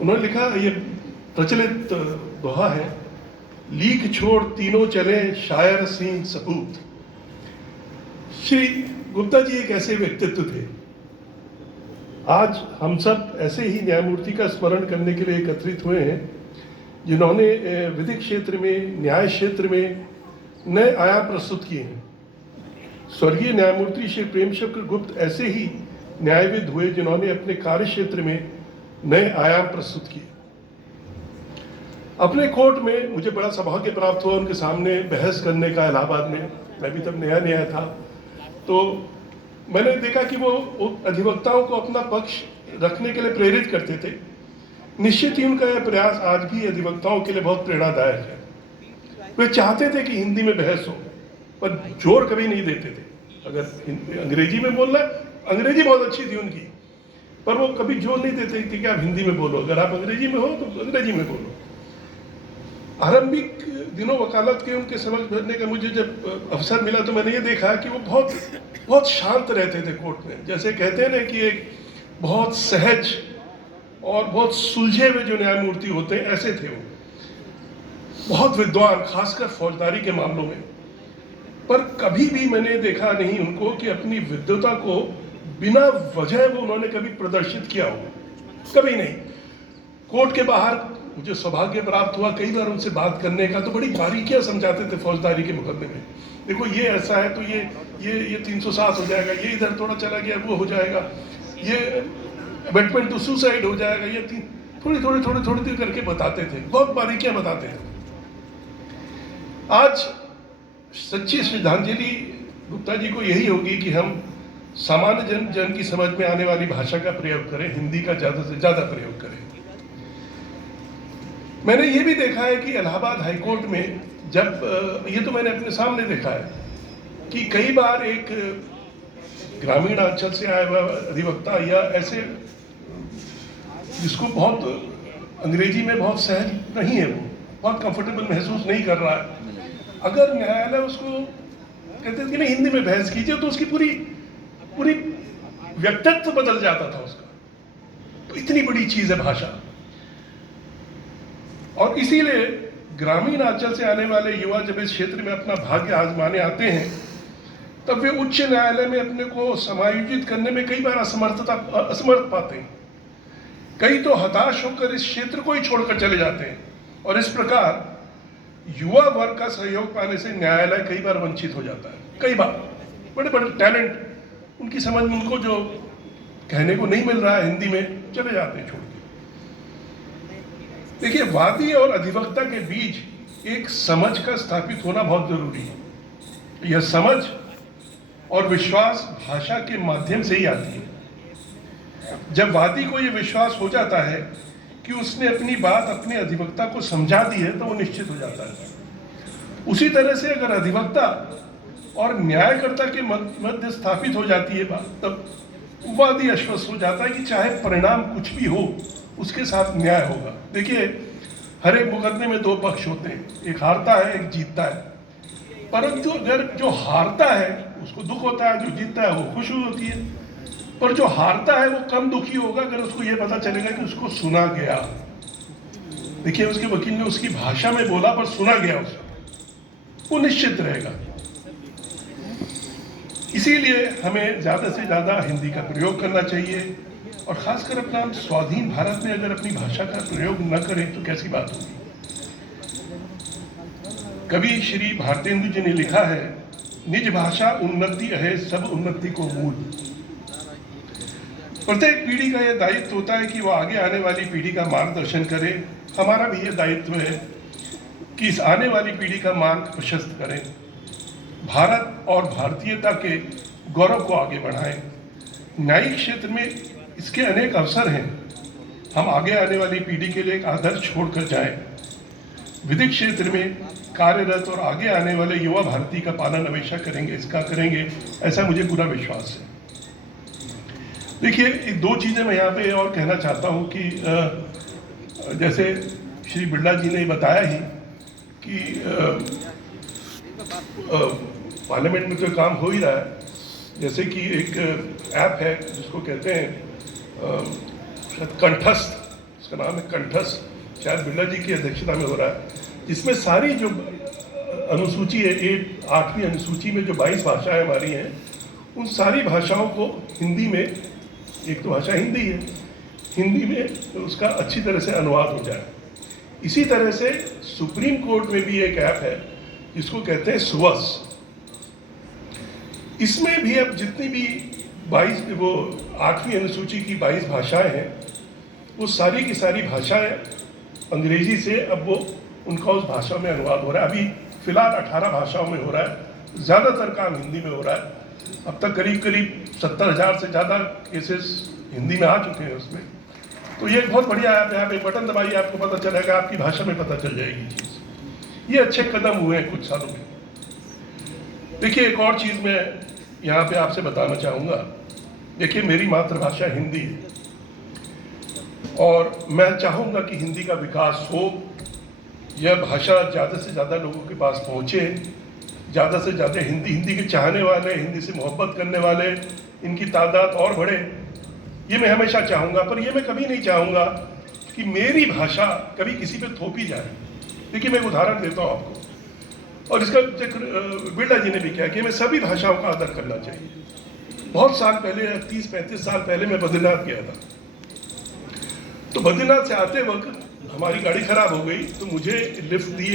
उन्होंने लिखा, ये प्रचलित दोहा है, लीक छोड़ तीनों चले शायर सिंह सपूत। श्री गुप्ता जी एक ऐसे व्यक्तित्व थे, आज हम सब ऐसे ही न्यायमूर्ति का स्मरण करने के लिए एकत्रित हुए हैं जिन्होंने विधिक क्षेत्र में, न्याय क्षेत्र में नए आयाम प्रस्तुत किए हैं। स्वर्गीय न्यायमूर्ति श्री प्रेमचंद्र गुप्त ऐसे ही न्यायविद हुए जिन्होंने अपने कार्य क्षेत्र में नए आयाम प्रस्तुत किए। अपने कोर्ट में मुझे बड़ा सौभाग्य प्राप्त हुआ उनके सामने बहस करने का इलाहाबाद में। मैं भी तब नया नया था, तो मैंने देखा कि वो अधिवक्ताओं को अपना पक्ष रखने के लिए प्रेरित करते थे। निश्चित ही उनका यह प्रयास आज भी अधिवक्ताओं के लिए बहुत प्रेरणादायक है। वे चाहते थे कि हिंदी में बहस हो, पर जोर कभी नहीं देते थे। अगर अंग्रेजी में बोलना, अंग्रेजी बहुत अच्छी थी उनकी, पर वो कभी जोर नहीं देते थे कि आप हिंदी में बोलो, अगर आप अंग्रेजी में हो तो अंग्रेजी में बोलो। आरंभिक दिनों वकालत के उनके समक्ष बैठने का मुझे जब अवसर मिला तो मैंने ये देखा कि वो बहुत शांत रहते थे कोर्ट में। जैसे कहते हैं ना कि एक बहुत सहज और बहुत सुलझे हुए जो न्यायमूर्ति होते हैं, ऐसे थे वो। बहुत विद्वान, खासकर फौजदारी के मामलों में। पर कभी भी मैंने देखा नहीं उनको कि अपनी विद्वता को बिना वजह वो उन्होंने कभी प्रदर्शित किया हो, कभी नहीं। कोर्ट के बाहर मुझे सौभाग्य प्राप्त हुआ कई बार उनसे बात करने का, तो बड़ी बारीकियां समझाते थे फौजदारी के मुकदमे में। देखो ये ऐसा है तो ये 307 हो जाएगा, ये इधर थोड़ा चला गया वो हो जाएगा, ये अबेटमेंट टू सुसाइड हो जाएगा, ये थोड़ी देर करके बताते थे, बहुत बारीकियां बताते थे। आज सच्ची श्रद्धांजलि गुप्ता जी को यही होगी कि हम सामान्य जन की समझ में आने वाली भाषा का प्रयोग करें, हिंदी का ज़्यादा से ज़्यादा प्रयोग करें। मैंने ये भी देखा है कि इलाहाबाद हाईकोर्ट में जब ये तो मैंने अपने सामने देखा है कि कई बार एक ग्रामीण अंचल से आया हुआ अधिवक्ता या ऐसे जिसको बहुत अंग्रेजी में बहुत सहज नहीं है, वो बहुत कंफर्टेबल महसूस नहीं कर रहा है, अगर न्यायालय उसको कहते थे कि नहीं हिंदी में बहस कीजिए, तो उसकी पूरी व्यक्तित्व बदल जाता था उसका। तो इतनी बड़ी चीज है भाषा। और इसीलिए ग्रामीण अंचल से आने वाले युवा जब इस क्षेत्र में अपना भाग्य आजमाने आते हैं, तब वे उच्च न्यायालय में अपने को समायोजित करने में कई बार असमर्थ पाते हैं। कई तो हताश होकर इस क्षेत्र को ही छोड़कर चले जाते हैं, और इस प्रकार युवा वर्ग का सहयोग पाने से न्यायालय कई बार वंचित हो जाता है। कई बार बड़े बड़े टैलेंट, उनकी समझ में उनको जो कहने को नहीं मिल रहा है हिंदी में, चले जाते हैं छोड़ के। देखिए, वादी और अधिवक्ता के बीच एक समझ का स्थापित होना बहुत जरूरी है। यह समझ और विश्वास भाषा के माध्यम से ही आती है। जब वादी को यह विश्वास हो जाता है कि उसने अपनी बात अपने अधिवक्ता को समझा दी है, तो वो निश्चित हो जाता है। उसी तरह से अगर अधिवक्ता और न्यायकर्ता के मध्य स्थापित हो जाती है बात, तब वादी आश्वस्त हो जाता है कि चाहे परिणाम कुछ भी हो, उसके साथ न्याय होगा। देखिए, हर एक मुकदमे में दो पक्ष होते हैं, एक हारता है, एक जीतता है। परंतु अगर जो हारता है उसको दुख होता है, जो जीतता है वो खुशी होती है। पर जो हारता है वो कम दुखी होगा अगर उसको ये पता चलेगा कि उसको सुना गया। देखिए, उसके वकील ने उसकी भाषा में बोला पर सुना गया उसको, वो निश्चित रहेगा। इसीलिए हमें ज़्यादा से ज़्यादा हिंदी का प्रयोग करना चाहिए, और खासकर अपना स्वाधीन भारत में अगर अपनी भाषा का प्रयोग न करें तो कैसी बात होगी। कवि श्री भारतेंदु जी ने लिखा है, निज भाषा उन्नति है सब उन्नति को मूल। प्रत्येक पीढ़ी का यह दायित्व होता है कि वो आगे आने वाली पीढ़ी का मार्गदर्शन करे। हमारा भी यह दायित्व है कि इस आने वाली पीढ़ी का मार्ग प्रशस्त करें, भारत और भारतीयता के गौरव को आगे बढ़ाएं। न्यायिक क्षेत्र में इसके अनेक अवसर हैं, हम आगे आने वाली पीढ़ी के लिए एक आदर्श छोड़कर जाएं। विधिक क्षेत्र में कार्यरत और आगे आने वाले युवा भारतीय का पालन हमेशा करेंगे, इसका करेंगे, ऐसा मुझे पूरा विश्वास है। देखिए, दो चीज़ें मैं यहाँ पे और कहना चाहता हूँ कि जैसे श्री बिरला जी ने बताया ही कि पार्लियामेंट में तो काम हो ही रहा है। जैसे कि एक ऐप है जिसको कहते हैं कंठस्थ, उसका नाम है कंठस्थ, शायद बिरला जी की अध्यक्षता में हो रहा है, जिसमें सारी जो अनुसूची है, 8वीं अनुसूची में जो 22 भाषाएं हमारी हैं, उन सारी भाषाओं को हिंदी में, एक तो भाषा हिंदी है, हिंदी में उसका अच्छी तरह से अनुवाद हो जाए। इसी तरह से सुप्रीम कोर्ट में भी एक ऐप है जिसको कहते हैं सुवस। इसमें भी अब जितनी भी 8वीं अनुसूची की 22 भाषाएं हैं, वो सारी की सारी भाषाएं अंग्रेजी से अब वो उनका उस भाषा में अनुवाद हो रहा है। अभी फिलहाल 18 भाषाओं में हो रहा है, ज़्यादातर काम हिंदी में हो रहा है। अब तक करीब 70,000 से ज़्यादा केसेस हिंदी में आ चुके हैं उसमें। तो ये एक बहुत बढ़िया ऐप है, आप एक बटन दबाइए, आपको पता चलेगा, आपकी भाषा में पता चल जाएगी चीज़। ये अच्छे कदम हुए हैं कुछ सालों में। देखिए, एक और चीज़ मैं यहाँ पे आपसे बताना चाहूँगा। देखिए, मेरी मातृभाषा हिंदी है और मैं चाहूँगा कि हिंदी का विकास हो, यह भाषा ज़्यादा से ज़्यादा लोगों के पास पहुँचे, ज़्यादा से ज़्यादा हिंदी के चाहने वाले, हिंदी से मोहब्बत करने वाले, इनकी तादाद और बढ़े, ये मैं हमेशा चाहूँगा। पर ये मैं कभी नहीं चाहूँगा कि मेरी भाषा कभी किसी पे थोपी जाए। देखिए, मैं एक उदाहरण देता हूँ आपको, और इसका जिक्र बिरला जी ने भी किया कि हमें सभी भाषाओं का आदर करना चाहिए। बहुत साल पहले, 30-35 साल पहले मैं बद्रीनाथ गया था। तो बद्रीनाथ से आते वक्त हमारी गाड़ी खराब हो गई, तो मुझे लिफ्ट दी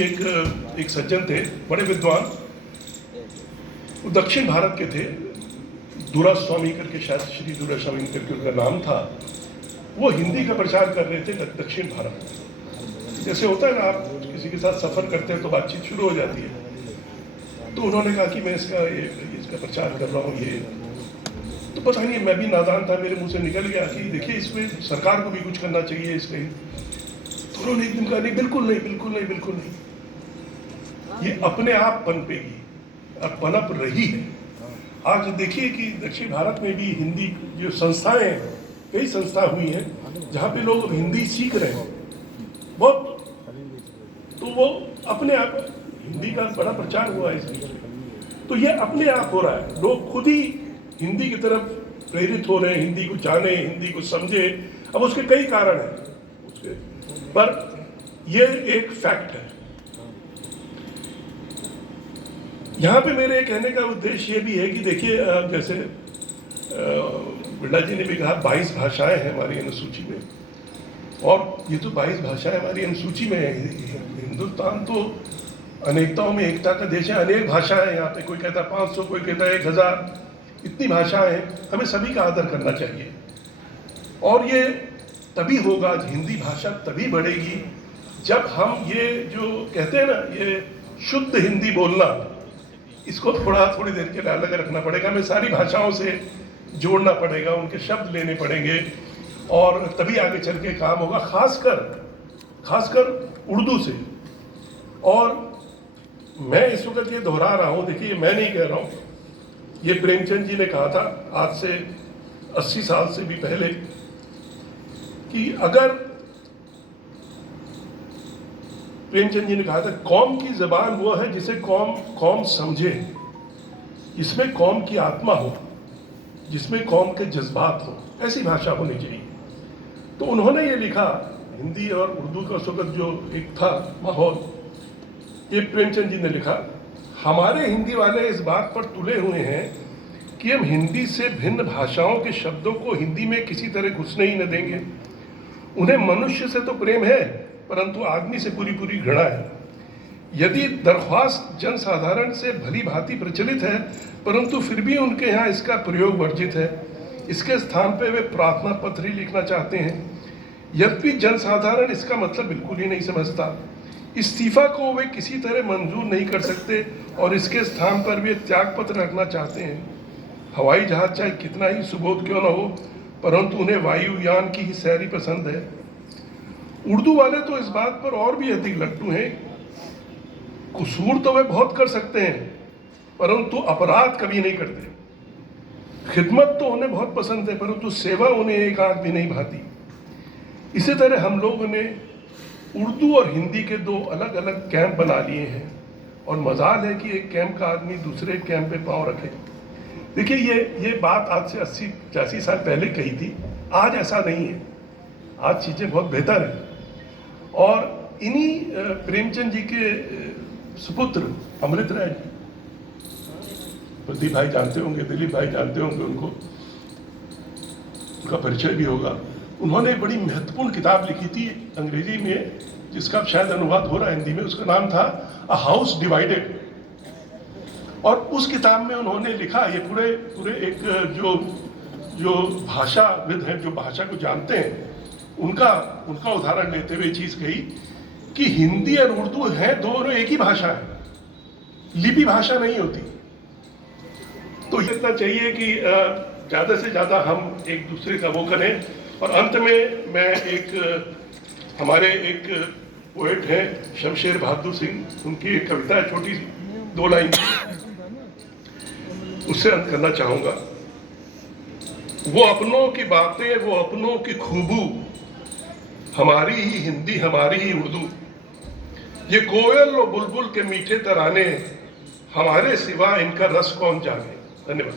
एक सज्जन थे, बड़े विद्वान, वो दक्षिण भारत के थे, दुरास्वामी करके, शायद श्री दुरास्वामी करके उनका नाम था। वो हिंदी का प्रचार कर रहे थे दक्षिण भारत में। जैसे होता है ना, आप किसी के साथ सफ़र करते हैं तो बातचीत शुरू हो जाती है। तो उन्होंने कहा कि मैं इसका प्रचार कर रहा हूँ। ये तो पता नहीं, मैं भी नादान था, मेरे मुंह से निकल गया कि देखिए, इसमें सरकार को भी कुछ करना चाहिए इसके। तो उन्होंने एक दिन कहा, नहीं, बिल्कुल नहीं, बिल्कुल नहीं, बिल्कुल नहीं, ये अपने आप पनपेगी और पनप रही है। आज देखिए कि दक्षिण भारत में भी हिंदी जो संस्थाएं, कई संस्था हुई हैं जहाँ पे लोग हिंदी सीख रहे हैं बहुत। तो वो अपने आप, हिंदी का बड़ा प्रचार हुआ है इसमें, तो ये अपने आप हो रहा है। लोग खुद ही हिंदी की तरफ प्रेरित हो रहे हैं, हिंदी को जाने, हिंदी को समझे। अब उसके कई कारण हैं पर ये एक फैक्ट है। यहाँ पे मेरे कहने का उद्देश्य ये भी है कि देखिए, जैसे बिरला जी ने भी कहा 22 भाषाएं हैं हमारी अनुसूची में, और ये तो 22 भाषाएं हमारी अनुसूची में है। हिंदुस्तान तो अनेकताओं में एकता का देश है, अनेक भाषाएं यहाँ पे, कोई कहता है 500, कोई कहता है 1000, इतनी भाषाएं हैं। हमें सभी का आदर करना चाहिए, और ये तभी होगा, हिंदी भाषा तभी बढ़ेगी जब हम ये जो कहते हैं ना, ये शुद्ध हिंदी बोलना, इसको थोड़ी देर के लिए अलग रखना पड़ेगा। हमें सारी भाषाओं से जोड़ना पड़ेगा, उनके शब्द लेने पड़ेंगे, और तभी आगे चल के काम होगा, खासकर उर्दू से। और मैं इस वक्त ये दोहरा रहा हूँ, देखिए मैं नहीं कह रहा हूँ, ये प्रेमचंद जी ने कहा था आज से 80 साल से भी पहले कि अगर, प्रेमचंद जी ने कहा था, कौम की ज़बान वो है जिसे कौम समझे, जिसमें कौम की आत्मा हो, जिसमें कौम के जज्बात हो, ऐसी भाषा होनी चाहिए। तो उन्होंने ये लिखा, हिंदी और उर्दू का उस वक्त जो एक था माहौल, ये प्रेमचंद जी ने लिखा, हमारे हिंदी वाले इस बात पर तुले हुए हैं कि हम हिंदी से भिन्न भाषाओं के शब्दों को हिंदी में किसी तरह घुसने ही न देंगे। उन्हें मनुष्य से तो प्रेम है, परंतु आदमी से पूरी घृणा है। यदि दरख्वास्त जनसाधारण से भली भांति प्रचलित है, परंतु फिर भी उनके यहाँ इसका प्रयोग वर्जित है। इसके स्थान पर वे प्रार्थना पत्र ही लिखना चाहते हैं, यद्यपि जनसाधारण इसका मतलब बिल्कुल ही नहीं समझता। इस्तीफा को वे किसी तरह मंजूर नहीं कर सकते, और इसके स्थान पर वे त्याग पत्र रखना चाहते हैं। हवाई जहाज चाहे कितना ही सुबोध क्यों न हो, परंतु उन्हें वायुयान की ही सैरी पसंद है। उर्दू वाले तो इस बात पर और भी अधिक लट्टू हैं। कसूर तो वे बहुत कर सकते हैं, परंतु अपराध कभी नहीं करते। खिदमत तो उन्हें बहुत पसंद है, परंतु सेवा उन्हें एक आंख भी नहीं भाती। इसी तरह हम लोगों ने उर्दू और हिंदी के दो अलग अलग कैंप बना लिए हैं, और मजाल है कि एक कैंप का आदमी दूसरे कैंप पे पाँव रखे। देखिए, ये बात आज से 80-85 साल पहले कही थी, आज ऐसा नहीं है। आज चीज़ें बहुत बेहतर हैं। और इन्हीं प्रेमचंद जी के सुपुत्र अमृत राय जी, प्रदीप भाई जानते होंगे, दिलीप भाई जानते होंगे उनको, उनका परिचय भी होगा। उन्होंने एक बड़ी महत्वपूर्ण किताब लिखी थी अंग्रेजी में, जिसका शायद अनुवाद हो रहा है हिंदी में। उसका नाम था अ हाउस डिवाइडेड। और उस किताब में उन्होंने लिखा, ये पूरे एक जो भाषाविद हैं, जो भाषा को जानते हैं, उनका उदाहरण लेते हुए चीज कही कि हिंदी और उर्दू है दोनों एक ही भाषा है, लिपि भाषा नहीं होती। तो इतना चाहिए कि ज्यादा से ज्यादा हम एक दूसरे का वो करें। और अंत में मैं हमारे एक पोएट हैं शमशेर बहादुर सिंह, उनकी एक कविता है छोटी सी 2 लाइन, उससे अंत करना चाहूंगा। वो अपनों की बातें, वो अपनों की खूबू, हमारी ही हिंदी हमारी ही उर्दू, ये कोयल और बुलबुल के मीठे तराने, हमारे सिवा इनका रस कौन जाने। धन्यवाद।